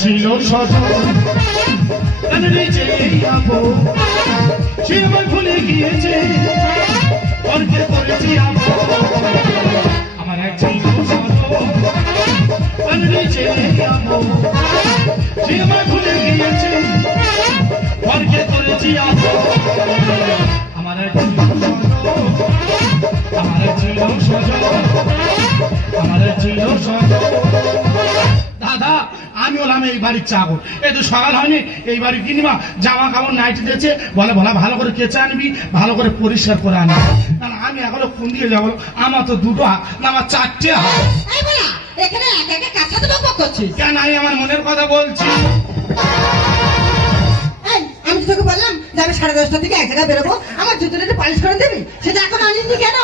ছিল কানরে যে আপো সে আমার ভুলে গিয়েছে। আমার এক ছিল সে আমার ভুলে গিয়েছে। অর্ধে করেছি আমার এক ছিল আমার ছিল সজন আমার ছিল সজন দাদা আমি হলাম এই বাড়ির চাকর। এই তো সকাল হয়নি এই বাড়ি কিনিবা জামা কাপড় নাইটি দিয়েছে বলে বলা ভালো করে কেচে আনবি ভালো করে পরিষ্কার করে আনবি। কারণ আমি এখনও কোন দিকে যাব আমার তো দুটো হাত না আমার চারটে হাত। এখানে একা একা কার সাথে বকবক করছিস? কেন আমি আমার মনের কথা বলছি? আমি তোকে বললাম যে আমি সাড়ে দশটার দিকে এক জায়গায় বেরোবো আমার জুতোটা একটু পালিশ করে দিবি? সেটা এখন আনিনি কেন?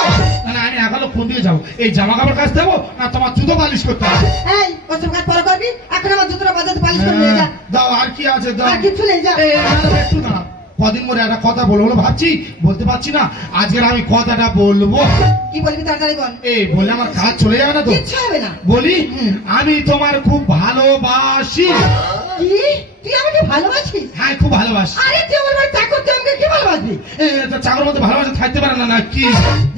না আমি এখনও কোন দিকে যাব এই জামা কাপড় কাচতে দেবো না তোমার জুতো পালিশ করতে হবে। এই ওসব কাজ পরে করবি? এখন আমার জুতোটা বাজাতে পালিশ করে নিয়ে যা। দাও আর কি আছে দাও। আর কিছু নেই যা। একটু। কদিন পরে একটা কথা বলব বলে ভাবছি বলতে পারছি না। আজকের আমি কথাটা বলব। কি বলবি তাড়াতাড়ি বল। এই বললে আমার কাজ চলে যাবে না তো? কিচ্ছু হবে না। বলি আমি তোমার খুব ভালোবাসি। কি? তুই আমাকে ভালোবাসিস? হ্যাঁ খুব ভালোবাসি। আরে তুই চাকর মধ্যে ভালোবাসা থাকতে পারে না না কি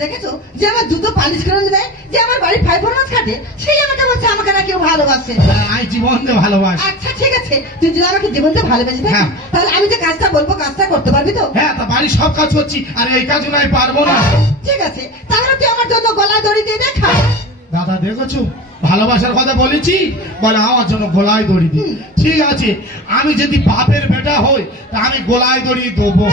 দেখেছ? যে আমার জুতো পালিশ করে দেয় যে আমার বাড়ি ফাইভ ফোরমাস খাটে সেই আমাকে বলছে আমাকে না কেউ ভালোবাসে। আমি জীবন দিয়ে ভালোবাসি। আচ্ছা ঠিক আছে। তুই যদি আমাকে জীবনতে ভালোবেসে হ্যাঁ। তাহলে আমি যে কাজটা বলব কাজটা করতে পারবি তো? হ্যাঁ তা বাড়ির সব কাজ করছি আর এই কাজ নাই পারব না। ঠিক আছে। তাহলে তুই আমার জন্য গলা দড়ি দিয়ে দেখা। দাদা দেখেছ? ভালোবাসার কথা বলেছি বলে আমার জন্য গোলায় দড়ি দি। ঠিক আছে আমি যদি বাপের বেটা হই তা আমি গোলায় দড়ি দেবো।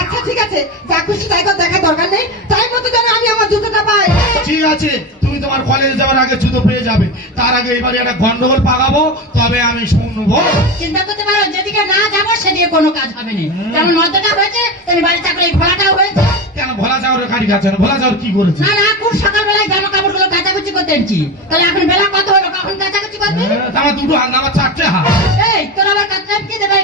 আচ্ছা ঠিক আছে। যা খুশি তাই কর দেখার দরকার নেই। তাই মতো যেন আমি আমার জুতোটা পাই। ঠিক আছে তুমি তোমার কলেজে যাওয়ার আগে জুতো পেয়ে যাবে। তার আগে এবারে একটা গন্ডগোল পাকাবো তবে আমি শুনব চিন্তা করতে পারো যেদিকে না যাব সেদিকে কোনো কাজ হবে না। যেমন মদ্যটা হয়েছে তেমনি বাড়ি চাকরি ঘোড়াটাও হয়েছে। কেন ভোলা যাওয়ার খাচ্ছে না ভোলা যাওয়ার কি করেছে? না না খুব সকালবেলায় জামা কাপড়গুলো কাচাকুচি করতে এনেছি। তাহলে এখন বেলা কত হলো? কখন কাচাকুচি করবি? হ্যাঁ, আমার দুটো হাত আমার চারটে হাত এই তোর আবার কাচটা কি? দেবে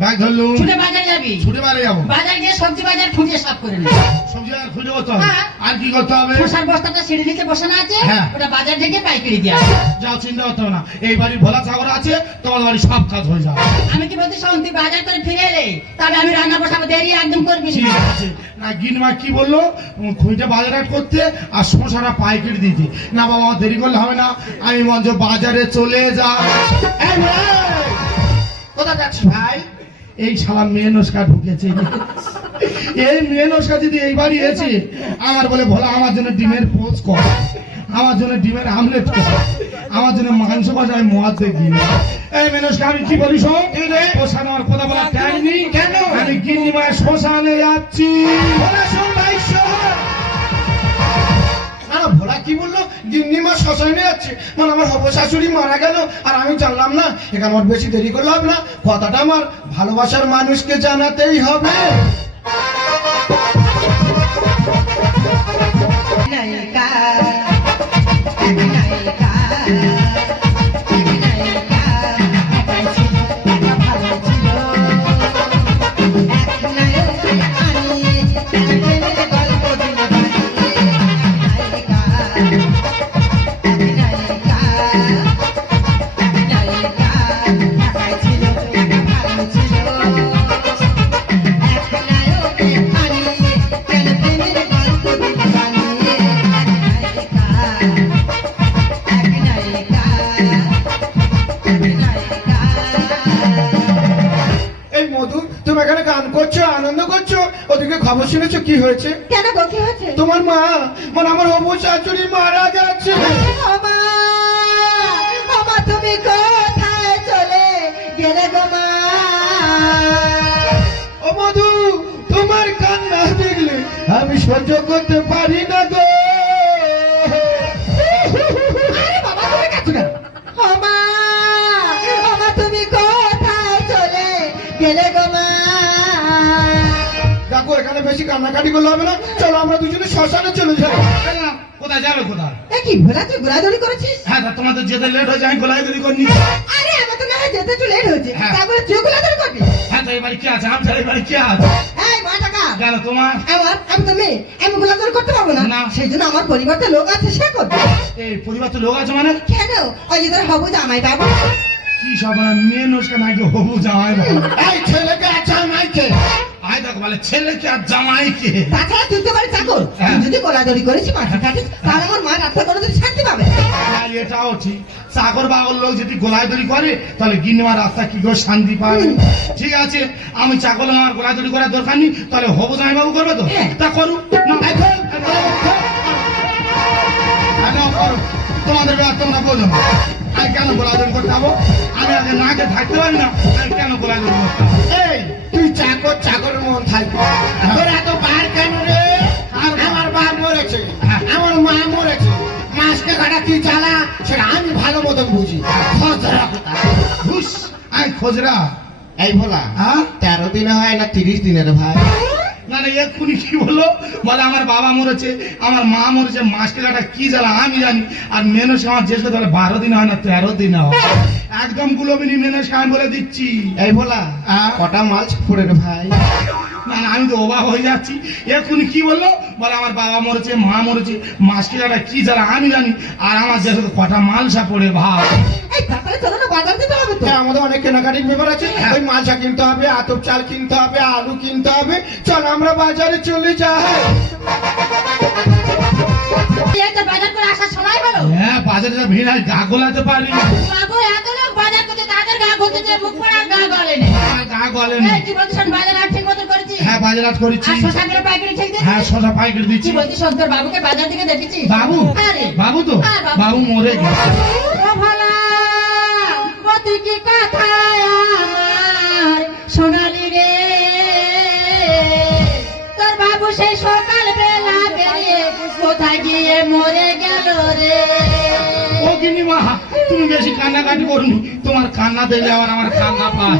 ব্যাগ ধরলুম। ছুটে বাজারে যাবি। ছুটে বাড়ি যাব। বাজার গিয়ে সবজি বাজার খুঁজে সব করে নে। সবজি আর খুঁজে করতে হবে। হ্যাঁ। আর কি করতে হবে? খোসার বস্তাটা সিঁড়ি নিচে বসানো আছে হ্যাঁ। ওটা বাজার থেকে পাইকারি দিয়া যাও চিন্তা করতে হবে না। এই বাড়ির ভোলা চাকর আছে তোমার বাড়ির সব কাজ হয়ে যাবে। আমি কি বলতে শোন তুই বাজার করে ফিরে এলে তবে আমি রান্না বসাবো দেরি একদম করবি ঠিক আছে। না গিনমা কি বলল? খুঁজে বাজার হাট করতে আর শশাটা পাইকারি দিতে। না বাবা দেরি করলে হবে না। আমি মঞ্চ বাজারে চলে যা! কোথায় যাচ্ছিস ভাই? এই শালা মেয়ে নস্কা ঢুকেছে। এই মেয়ে নস্কা যদি এই বাড়ি এসে আমার বলে, ভোলা, আমার জন্য ডিমের পোচ কর। আমার জন্য ডিমের আমলেট কর। আমার জন্য মাংস বাজায় মদ দেখি এই মেনসকে আমি কি বলি শোন? আমার কথা টাইম নেই কেন? আমি গিন্নি মায়ের শ্মশানে যাচ্ছি। ভোলা কি বলল? গিন্নিমা শ্মশানে যাচ্ছে। মানে আমার হব শাশুড়ি মারা গেল আর আমি জানলাম না এখানে আমার বেশি দেরি করলে হবে না। কথাটা আমার ভালোবাসার মানুষকে জানাতেই হবে। নায়িকা। নায়িকা কি হয়েছে? কেন গো কি হয়েছে? তোমার মা মানে আমার হবু শাশুড়ি মারা গেছে। তুমি কোথায় চলে গেলে গো মা? ও মধু তোমার কান্না দেখলে আমি সহ্য করতে পারি না গো। তুমি কোথায় চলে গেলে গো মা? দেখো এখানে বেশি কান্নাকাটি করলে হবে না। চলো আমরা দুজনে শ্মশানে চলে যাই। কোথায় যাবে কোথায়? কি করেছিস? হ্যাঁ তোমাদের যেতে লেট হয়ে আমি আরে আমার তো না হয় যেতে একটু লেট হয়েছে। হ্যাঁ। তারপরে তুই করবি? হ্যাঁ তো এবারে কি আছে? আমি ছাড়া এবারে কি আছে? এই মা টাকা। কেন তোমার। আমার আমি তো মেয়ে। আমি করতে পারব না। না। সেই জন্য আমার পরিবারতে লোক আছে সে করবে। এই পরিবার তো লোক আছে মানে? কেন? ওই যে তোর হবু জামাই বাবু। কি সব মেয়ে নস্কা নাকি হবু জামাই ভালো এই ছেলেকে আচ্ছা আয় দেখো বলে ছেলেকে আর জামাইকে? তাছাড়া তুই তো বাড়ি চাকর হ্যাঁ। যদি করেছি মাথা কাটিস তাহলে আমার মা রাস্তা কোনোদিন শান্তি পাবে হ্যাঁ, এটাও ঠিক। চাকর বাগর লোক যদি গোলায় দড়ি করে তাহলে গিন্নিমার রাস্তা কি করে শান্তি পাবে? ঠিক আছে আমি চাকর আমার গোলায় দড়ি করার দরকার নেই তাহলে হবু জামাই বাবু করবে তো? হ্যাঁ। তা করুক। তোমাদের ব্যাপার তোমরা বোঝো। আমি কেন গোলায় দড়ি করতে যাব আমি আগে নাকে থাকতে পারি না আমি কেন গোলায় দড়ি করতে? এই তুই চাকর মন থাকব। তোরা তো বার কেন রে? আমার বাপ মরেছে। আমার মা মরেছে। মাসকে কাটা তুই চালা সেটা আমি ভালো মতন বুঝি। খজরা খোঁজরা। এই ভোলা হ্যাঁ? তেরো দিনে হয় না তিরিশ দিনের ভাই? না না এক্ষুনি কি বলল? বলে আমার বাবা মরেছে আমার মা মরেছে মাস্টেলাটা কাটা কি জ্বালা আমি জানি। আর মেনু আমার যে তাহলে বারো দিন হয় না তেরো দিন হয়। একদম গুলোবিনী মেনু আমি বলে দিচ্ছি। এই বলা হ্যাঁ? কটা মাছ পড়ে রে ভাই? না না আমি তো অবাক হয়ে যাচ্ছি। এক্ষুনি কি বলল? বলে আমার বাবা মরেছে মা মরেছে মাসকে কাটা কি জ্বালা আমি জানি। আর আমার যে কটা মালসা পড়ে ভাব না হ্যাঁ, আমাদের অনেক কেনাকাটির ব্যাপার আছে। হ্যাঁ। ওই মালসা কিনতে হবে আতপ চাল কিনতে হবে আলু কিনতে হবে। চল আমরা বাজারে চলে যাই। বাজার করে আসার সময় হলো। হ্যাঁ বাজারে ভিড় গা গোলাতে পারি গা গা গলে বাজার বাজার করেছি। হ্যাঁ শশা পাইকারি দিচ্ছি। বাবুকে বাজার থেকে দেখেছি বাবু বাবু তো? হ্যাঁ, বাবু। বাবু মরে গেছে। ও কি কথা সোনালি রে? তোর বাবু সেই সকাল বেলা বেরিয়ে কোথায় গিয়ে মরে গেল রে? ও গিনিমা তুমি বেশি কান্নাকাটি করুন। তোমার কান্না দেখলে আবার আমার কান্না পায়।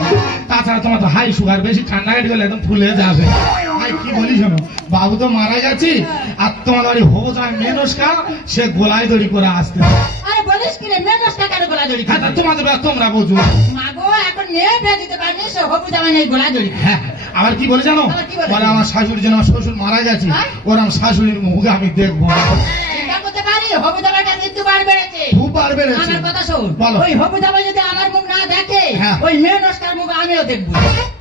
তাছাড়া তোমার তো হাই সুগার বেশি কান্নাকাটি করলে একদম ফুলে যাবে। ভাই কি বলি শোনো? বাবু তো মারা গেছে আর তোমার বাড়ি যায় মেনস্কা সে গোলায় দড়ি করে আসতে আরে বলিস কি রে মেনস টাকার গোলা দড়ি হ্যাঁ তোমাদের তোমরা বোঝো। মাগো এখন নিয়ে বিয়ে দিতে হবু জামাই নেই গোলা দড়ি হ্যাঁ আবার কি বলে জানো? বলে? আমার শাশুড়ি যেন আমার শ্বশুর মারা গেছে হ্যাঁ? ওর শাশুড়ির মুখ আমি দেখব। চিন্তা করতে পারি হবু মৃত্যু বার বেড়েছে। খুব না আমার কথা শোন। ওই যদি আমার মুখ না দেখে হ্যাঁ। ওই মেনসকার মুখ আমিও দেখব।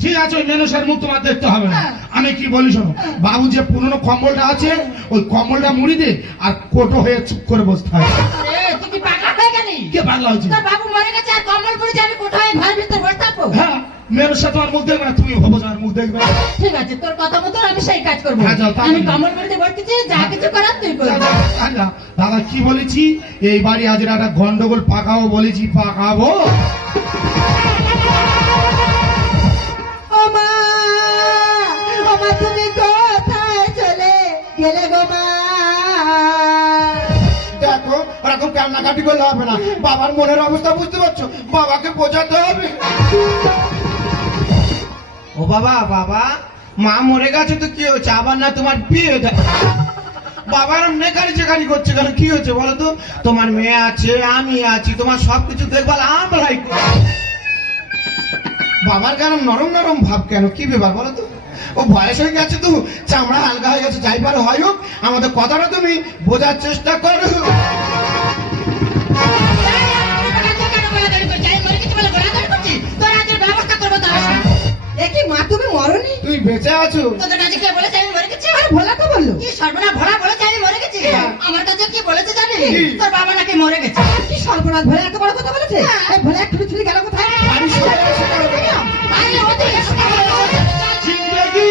ঠিক আছে ওই মুখ তোমার দেখতে হবে না। হ্যাঁ। আমি কি বলি শোনো বাবু যে পুরনো কম্বলটা আছে ওই কম্বলটা মুড়ি দে আর কোটো হয়ে চুপ করে বসতে হবে আরে তুই কি পাগলা হয়ে গেলি? কে পাগলা হয়েছে? বাবু মরে গেছে আর কম্বল পড়েছে আমি কোথায় ঘর ভিতরে বসতে হ্যাঁ। মেয়ের সাথে তোমার মুখ দেখবে না তুমি হব যার মুখ দেখবে। ঠিক আছে তোর কথা মতো আমি সেই কাজ করব। হ্যাঁ। আমি কম্বল পড়তে বসতেছি যা কিছু করার তুই করবি। দাদা, দাদা, কি বলেছি? এই বাড়ি আজ একটা গন্ডগোল পাকাবো বলেছি পাকাবো। তুমি কোথায় চলে গেলে গো মা? দেখো ওরকম কান্নাকাটি করলে হবে না। বাবার মনের অবস্থা বুঝতে পারছ? বাবাকে বোঝাতে হবে। ও বাবা বাবা, মা মরে গেছে তো কি হয়েছে? আবার না তোমার বিয়ে দে- বাবার নেকারি চেকারি করছে কেন? কি হয়েছে বলো তো? তোমার মেয়ে আছে, আমি আছি, তোমার সবকিছু দেখভাল আমরাই। বাবার কেন নরম নরম ভাব কেন? কি ব্যাপার বলো তো? ও বয়স হয়ে গেছে তো, চামড়া হালকা হয়ে গেছে, যাই পারো, হয় হোক। আমাদের কথাটা তুমি বোঝার চেষ্টা করো। কি মা তুমি মরনি তুই বেঁচে আছো তোদের কাছে কে বলেছে আমি মরে গেছি আরে ভোলা তো বলল কি সর্বনা ভরা বলেছে আমি মরে গেছি হ্যাঁ। আমার কাছে কি বলেছে জানি তোর বাবা নাকি মরে গেছে কি সর্বনাশ ভোলা এত বড় কথা বলেছে এই ভোলা একটু ছুরি গেল কোথায় আরে করবে। আরে ওদের জিন্দগি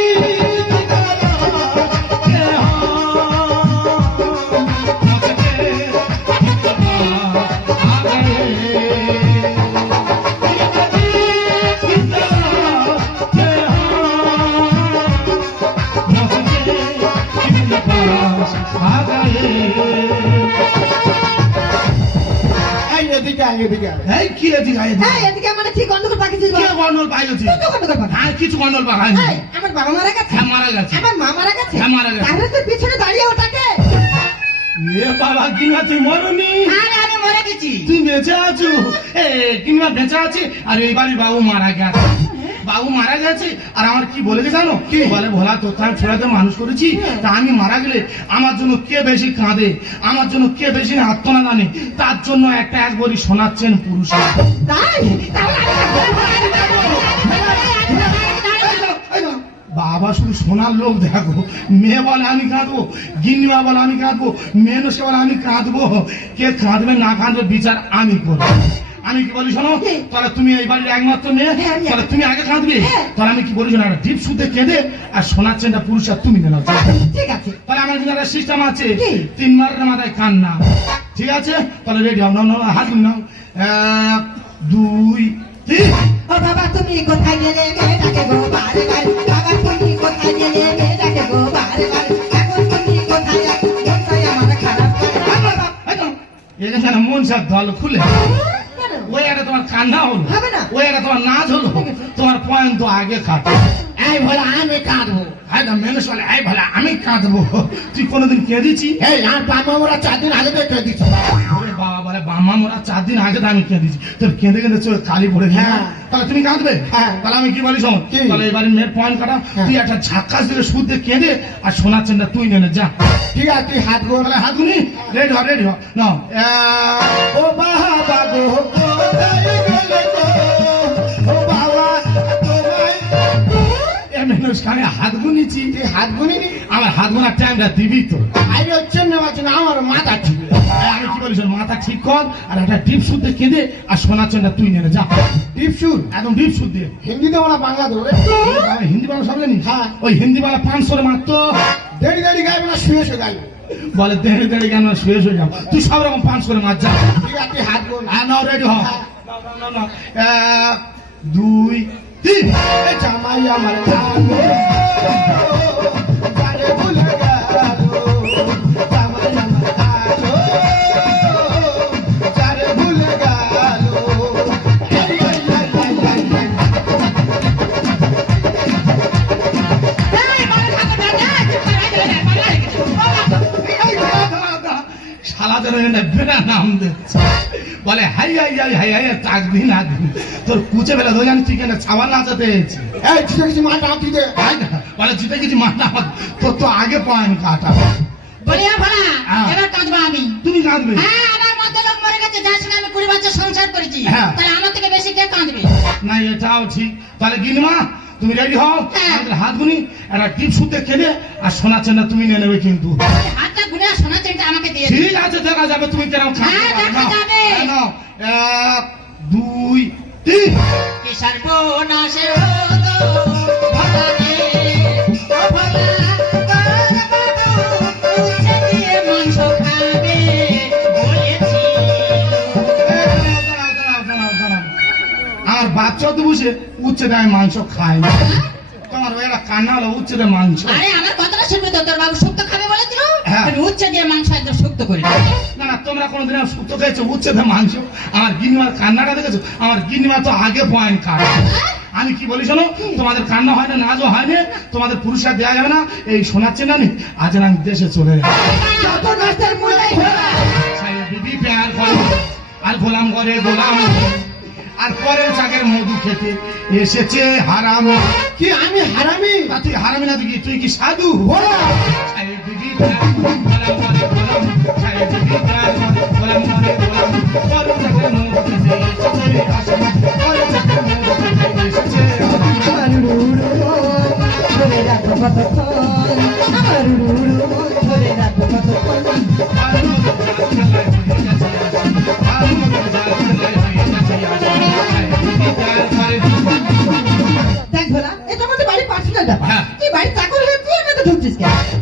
এদিকে আয় এদিকে আয়। এই কি এদিকে আয় হ্যাঁ এদিকে মানে কি গন্ডগোল পাকিয়েছিস কে গন্ডল পাইছি তুই? তো গন্ডগোল পাকিয়েছিস হ্যাঁ কিছু গন্ডল পাকায়নি এই, আমার বাবা মারা গেছে? হ্যাঁ মারা গেছে। আমার মা মারা গেছে? হ্যাঁ, মারা গেছে। তাহলে তোর পিছনে দাঁড়িয়ে ওটাকে। এ বাবা কিনা তুই মরনি। আরে আমি মরে গেছি। তুই বেঁচে আছো। এ বেঁচে আছি? আর এই বাড়ির বাবু মারা গেছে। বাবু মারা গেছে আর আমার কি বলেছে জানো? কি? বলে ভোলা তো আমি ছোড়াতে মানুষ করেছি। তা আমি মারা গেলে আমার জন্য কে বেশি কাঁদে? আমার জন্য কে বেশি আত্মনা জানে? তার জন্য একটা এক বলি শোনাচ্ছেন পুরুষ। বাবা শুধু সোনার লোক দেখো। মেয়ে বলে আমি কাঁদবো গিন্নিমা বলে আমি কাঁদবো মেয়ে বলে আমি কাঁদবো। কে কাঁদবে না কাঁদবে বিচার আমি করব। আমি কি বলি শোনো তাহলে তুমি এই বাড়ির একমাত্র মেয়ে হ্যাঁ, তাহলে তুমি আগে কাঁদবে হ্যাঁ। তাহলে আমি কি বলি শোনো একটা ডিপ সুদে কেঁদে আর সোনার চেনটা পুরুষ আর তুমি নেন ঠিক আছে তাহলে আমার কিন্তু একটা সিস্টেম আছে তিন মারের মাথায় কান্না ঠিক আছে তাহলে রেডি হও নাও নাও হাত নাও এক দুই তিন ও বাবা তুমি কোথায় গেলে মেয়েটাকে গো বারে বারে বাবা তুমি কোথায় গেলে মেয়েটাকে গো বারে বারে মন সব দল খুলে? ওই একটা তোমার কান্না হলো? হবে না। ওই একটা তোমার নাচ হলো? তোমার পয়েন্ট তো আগে কাটো। এই বলে আমি কাঁদবো। হ্যাঁ না মেনুষ বলে এই বলে আমি কাঁদবো। তুই কোনোদিন কেঁদেছি এই আর বাবা ওরা চার দিন আগে দিচ্ছে ওরে বাবা বলে বাবা মোরা চার দিন আগে তো আমি কেঁদেছি। তোর কেঁদে কেঁদে চোখে কালি পড়ে হ্যাঁ। তাহলে তুমি কাঁদবে? হ্যাঁ। তাহলে আমি কি বলি শোন? তাহলে এবারে মেয়ের পয়েন্ট কাটা। হ্যাঁ। তুই একটা ঝাক্কাস দিলে সুদ দিয়ে কেঁদে আর সোনার চেনটা তুই নেনে যা। ঠিক আছে তুই হাত গোল? তাহলে হাত গুনি রেডি হ রেডি হ। নাও। ও বাবা গো। কানে হাত গুনিছি আরে একটা ডিপ তুই নেনে যা ডিপ হিন্দিতে ওরা বাংলা ধরে হিন্দি বাংলা সব হ্যাঁ। ওই হিন্দি বাংলা পাঁচশোর মাত্র দেড়ি দেড়ি গাইবে না শুয়ে শুয়ে গাইবে বলে দেড়ে দেড়ে কেন? শেষ হয়ে যাও তুই সব রকম পাঁচ করে মার, যা। রেডি হ হ্যাঁ। এক দুই, তিন। জামাই আমার শালাদের বেড়া নাম দিচ্ছে বলে হাই হাই হাই হাই হাই চাকরি না দিবি। তোর কুচে বেলা ধরে জানি তুই কেন ছাওয়া নাচাতে এই ঠিক আছে মাটা তুই দে বলে জিতে কিছু মানা তোর তো আগে পয়েন্ট কাটা। বলিয়া হ্যাঁ। এবার কাঁদবো আমি। তুমি কাঁদবে। হ্যাঁ আমার মধ্যে লোক মরে গেছে যার সঙ্গে আমি কুড়ি বছর সংসার করেছি। হ্যাঁ। তাহলে আমার থেকে বেশি কে কাঁদবে? না এটাও ঠিক। তাহলে গিনমা তুমি রেডি হও? হ্যাঁ। আমাদের হাত গুনি একটা টিপ সুতে খেলে আর সোনা চেনা তুমি নিয়ে নেবে কিন্তু। হাতটা গুনে সোনা চেনটা আমাকে দিয়ে ঠিক আছে দেখা যাবে তুমি কেন হ্যাঁ, যাবে। এক দুই তিন। কি সর্বনাশে ভালো ভোলা আমার বাচ্চা তো বুঝে উচ্চে দেয় মাংস খায় না। তোমার একটা কান্না হলো উচ্চে দেয় মাংস। আরে আমার কথাটা শুনবি তো? তোর বাবু শুক্তো খাবে বলেছিল হ্যাঁ। উচ্ছে দিয়ে মাংস একদম শুক্তো করে। না না তোমরা কোনোদিন সুতো খেয়েছো? উচ্চে দেয় মাংস। আমার গিনিমার কান্নাটা দেখেছ? আমার গিনিমা তো আগে পয়েন্ট কাট আমি কি বলি শোনো? তোমাদের কান্না হয় না নাচও হয় না তোমাদের পুরস্কার দেওয়া যাবে না। এই শোনাচ্ছে না নি? আজ আমি দেশে চলে যাব। আর গোলাম করে গোলাম। আর পরের চাকের মধু খেতে এসেছে হারাম কি আমি হারামি তুই হারামি না তুই কি তুই কি সাধু বলো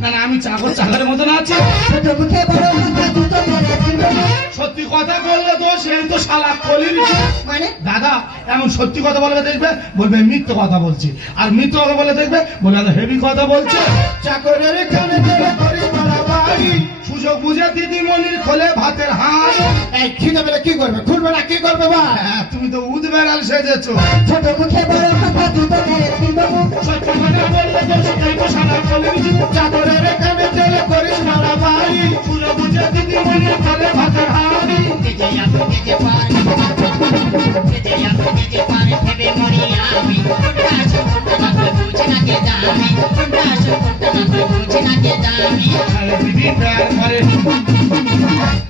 কেন আমি চাকর চাকরের মতন আছি। সত্যি কথা বললে তো সে তো শালা কলির মানে? দাদা এমন সত্যি কথা বলবে দেখবে বলবে মিথ্যে কথা বলছি। আর মিথ্যে কথা বলে দেখবে বলবে হেভি কথা বলছে। চাকরের কানে বাড়ি সুযোগ বুঝে দিদিমণির খোলে ভাতের হাত এই খিদে পেলে কি করবে? খুলবে না কি করবে বা হ্যাঁ, তুমি তো উদ বেড়াল সেজেছো। ছোট মুখে বড় কথা দুটো মেরে ফেলব সত্যি কথা বললে তো সেটাই তো শালা কলির চাকরের কানে ধরে করিস মারা বাড়ি সুযোগ বুঝে দিদিমণির খোলে ভাতের হাত কেজে আপু কেজে পার কেজে আপু কেজে পার ভেবে মরি আমি। আমি কোনটা আসল কোনটা নকল বুঝি না কে জানি। দিদি প্যার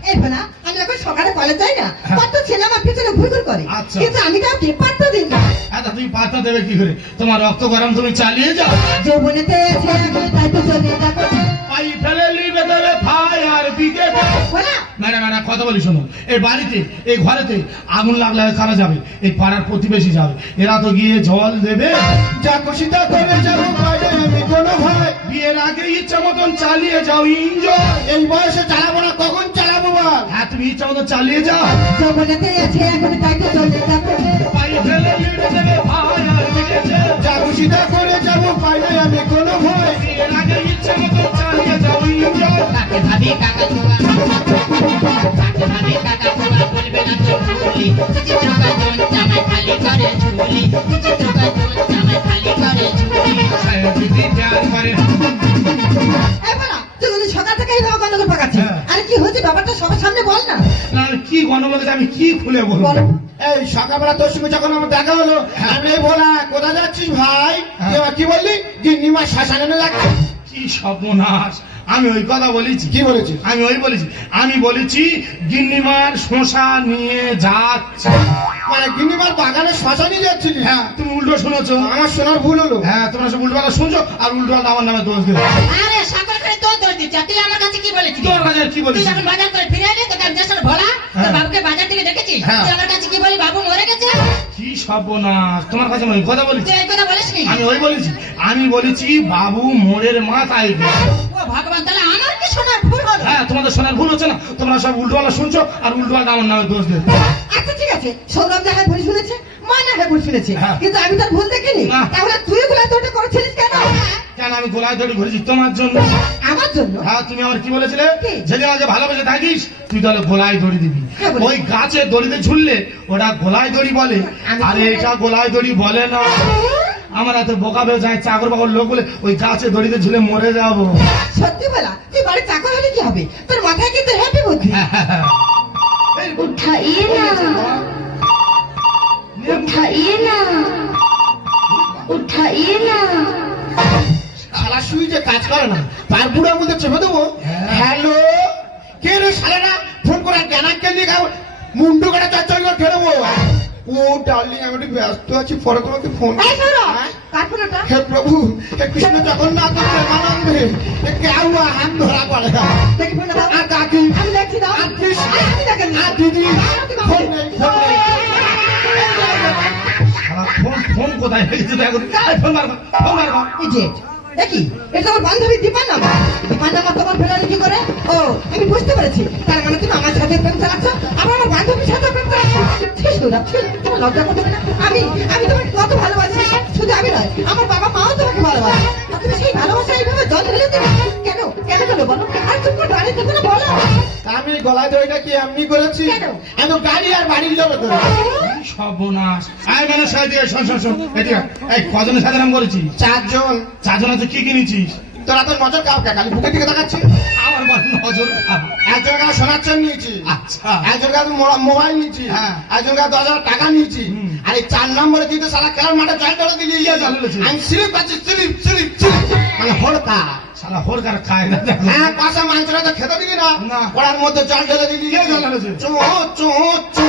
এই ভোলা আমি এখন সকালে কলেজ যাই না হ্যাঁ। কত ছেলে আমার পিছনে ঘুরঘুর করে আচ্ছা। কিন্তু আমি কাউকে পাত্তা দিই না। আচ্ছা তুমি পাতা দেবে কি করে? তোমার রক্ত গরম তুমি চালিয়ে যাও। যৌবনেতে আছে তাই তো চলে যাব। পাই ফেলে ভাই দিকে ভোলা ম্যাডাম ম্যাডাম কথা বলি শোনো। এই বাড়িতে এই ঘরেতে আগুন লাগলে কারা যাবে? এই পাড়ার প্রতিবেশী যাবে। এরা তো গিয়ে জল দেবে। যা খুশি তা করে যাব বাইরে আমি কোনো ভয়। বিয়ের আগে ইচ্ছা মতন চালিয়ে যাও এনজয় এই বয়সে চালাবো না কখন চালাবো বল হ্যাঁ তুমি ইচ্ছা মতন চালিয়ে যাও। যৌবনেতে আছে এখন তাই তো চলে যাব। পাই ফেলে লিবে দেবে ভাই আর দিকে যা খুশি তা করে যাব বাইরে আমি কোনো ভয়। কাকে কাকা ছোয়া কাকে ভাবি কাকা ছোয়া বলবে না তো ভুলি। চিত্র কাজন জামাই খালি করে ঝুলি। চিত্র কাজন জামাই খালি করে ঝুলি। দিদি প্যার করে এই ভোলা তুই যদি সকাল থেকে এইভাবে গন্ডগোল পাকাচ্ছিস। হ্যাঁ। কি হয়েছে ব্যাপারটা সবার সামনে বল না। না কি গন্ডগোল আমি কি খুলে বলব? এই সকালবেলা তোর সঙ্গে যখন আমার দেখা হলো আমি এই বলা কোথায় যাচ্ছিস ভাই? হ্যাঁ। কি বললি? গিন্নিমা শ্মশানে যাচ্ছে। কি সর্বনাশ। আমি ওই কথা বলেছি। কি বলেছি? আমি ওই বলেছি। আমি বলেছি গিন্নিমার শশা নিয়ে যাচ্ছে। মানে গিন্নিমার বাগানে শশা নিয়ে যাচ্ছি হ্যাঁ তুমি উল্টো শুনেছো। আমার শোনার ভুল হলো। হ্যাঁ তোমরা সব উল্টো শুনছো আর উল্টো আমার নামে দোষ দিল আরে করে তোর দোষ দিচ্ছ। তুই আমার কাছে কি বলেছিস তোর কাছে কি তুই যখন বাজার করে ফিরে এলি তোকে আমি চেষ্টা ভোলা তোর হ্যাঁ। বাবুকে বাজার থেকে দেখেছিস হ্যাঁ। তুই আমার কাছে কি বলি? বাবু মরে গেছে? কি সর্বনাশ। তোমার কাছে আমি ওই কথা বলেছি? তুই কথা বলিস আমি ওই বলেছি। আমি বলেছি বাবু মোড়ের মাথায় গেছে। ও ভগবান তাহলে আমার কি শোনার ভুল হলো? হ্যাঁ তোমাদের শোনার ভুল হচ্ছে না। তোমরা সব উল্টোওয়ালা শুনছো আর উল্টোওয়ালা আমার নামে দোষ দেবে আচ্ছা ঠিক আছে। সৌরভ দেখা ভুল শুনেছে মা না ভুল শুনেছে। হ্যাঁ। কিন্তু আমি তার ভুল দেখিনি। তাহলে তুই গুলা তোটা করেছিলিস কেন? কেন আমি গোলায় ধরে ঘুরেছি? তোমার জন্য। আমার জন্য? হ্যাঁ তুমি আমার কি বলেছিলে? যদি আমাকে ভালোবেসে থাকিস তুই তাহলে গোলায় দড়ি দিবি। ওই গাছে দড়িতে ঝুললে ওটা গোলায় দড়ি বলে। আরে এটা গোলায় দড়ি বলে না। আমার এত বোকা বেয়ে যায় চাকর বাকর লোক বলে ওই গাছে দড়িতে ঝুলে মরে যাব। সত্যি বলা তুই বাড়ি চাকর হলে কি হবে? তোর মাথায় কিন্তু হ্যাপি বুদ্ধি। উঠাইয়ে না। উঠাইয়ে না। উঠাইয়ে না। শালা শুই যে কাজ করে না তার বুডো মধ্যে চেপে দেবো। হ্যাঁ। হ্যালো? কে রে শালারা? ফোন করে জ্ঞানাকে নিয়ে মুন্ডু কাটা চার চার করে ফেরবো ও ডার্লিং আমি একটু ব্যস্ত আছি পরে তোমাকে ফোন হ্যাঁ? হে প্রভু হে কৃষ্ণ জগন্নাথ প্রেমানন্দে হে কেউ হাম ধরা পড়ে আর কাকি দিদি ফোন কোথায় ফোন মারবা ফোন মারবা দেখি এটা আমার বান্ধবী দীপার নামা দীপার নামা তোমার ফেরানি কি করে? ও আমি বুঝতে পেরেছি। তার মানে তুমি আমার সাথে প্রেম চালাচ্ছ? আবার আমার বান্ধবীর সাথে প্রেম চালাচ্ছ? ছি, সৌরভ, তোমার লজ্জা করতে না। আমি আমি তোমাকে কত ভালোবাসি। শুধু আমি নয় আমার বাবা মাও তোমাকে ভালোবাসে। তুমি সেই ভালোবাসা এইভাবে জল ঢেলে দেবে কেন? কেন কেন বলো? আর তুমি করে দাঁড়িয়ে না বলো। আমি গলায় দড়িটা কি এমনি করেছি? আমি তো গাড়ি আর বাড়ির যাবে তো। কি সর্বনাশ। আয় মানে সাইডে শোন শোন শোন এই কজনের সাথে নাম করেছিস? চারজন। চারজন আছে কি কিনেছিস? তোরা তো নজর কাউকে খালি বুকের দিকে তাকাচ্ছি। আমার বল নজর একজন কাছে সোনার চেন নিয়েছি। আচ্ছা। একজন কাছে মোবাইল নিয়েছি। হ্যাঁ। একজন কাছে দশ হাজার টাকা নিয়েছি। আর এই চার নম্বরে তুই তো সারা খেলার মাঠে জয় করে দিলি? আমি স্লিপ পাচ্ছি স্লিপ স্লিপ স্লিপ। মানে হড়কা শালা হোরকার খায় না দেখো। হ্যাঁ পাশা মাংসটা তো খেতে দিলি না। ওড়ার মধ্যে জল ঢেলে দিলি কে জল ঢেলেছে? চো চো চো।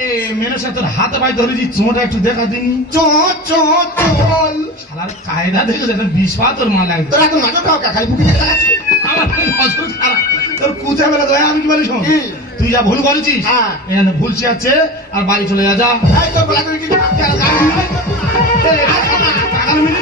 এ মেনে সাথে তোর হাতে ভাই ধরে দিচ্ছি চোঁটা একটু দেখা দিনি। চো চো চো। শালার কায়দা দেখে যেন বিষ পা তোর মা লাগবে তোরা তো নজর খাও খালি বুকে আমার নজর খারাপ তোর কুচা বেলা দয়া আমি কি বলি শোন? তুই যা ভুল করেছিস হ্যাঁ। এখানে ভুল আছে আর বাড়ি চলে যা যা। তোর গলা তুই কি টাকা নিবি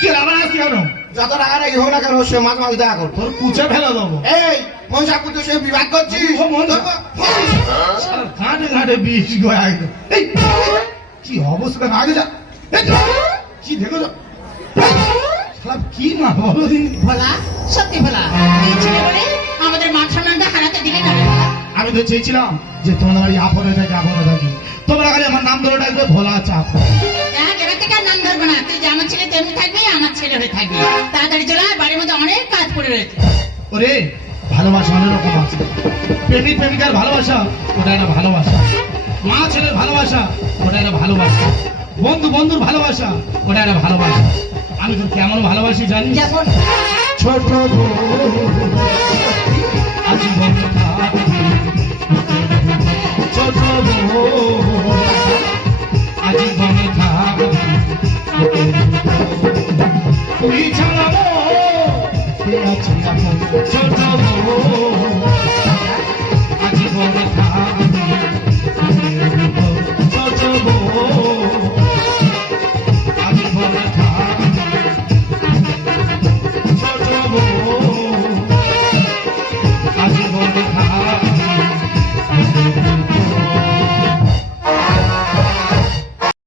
কি আসছি কেন যত রাগারাগি হোক না কেন সে মাঝে মাঝে কর তোর কুচে ফেলে দেবো এই মনসা পুত্র সে বিবাদ করছিস ঘাটে ঘাটে বিষ গয়া এই, কি অবস্থা? আগে যা। এই, কি দেখো কি মা বলো? ভোলা সত্যি ভোলা আমাদের সম্মানটা হারাতে দিলে না আমি তো চেয়েছিলাম যে থাকি তোমরা আমার নাম ধরে ডাকবে ভোলা চাপ। নাম ধরবো না। তুই ছেলে তেমনি থাকবি আমার ছেলে হয়ে থাকবি। তাড়াতাড়ি বাড়ির মধ্যে অনেক কাজ পড়ে রয়েছে। ওরে ভালোবাসা অনেক রকম আছে। প্রেমিক প্রেমিকার ভালোবাসা ওটা একটা ভালোবাসা। মা ছেলের ভালোবাসা ওটা একটা ভালোবাসা। বন্ধু বন্ধুর ভালোবাসা ওটা একটা ভালোবাসা। আমি তো কেমন ভালোবাসি জানি ছোট আজীবন ছোট আজীবন তুই ছাড়া ছোট আজীবন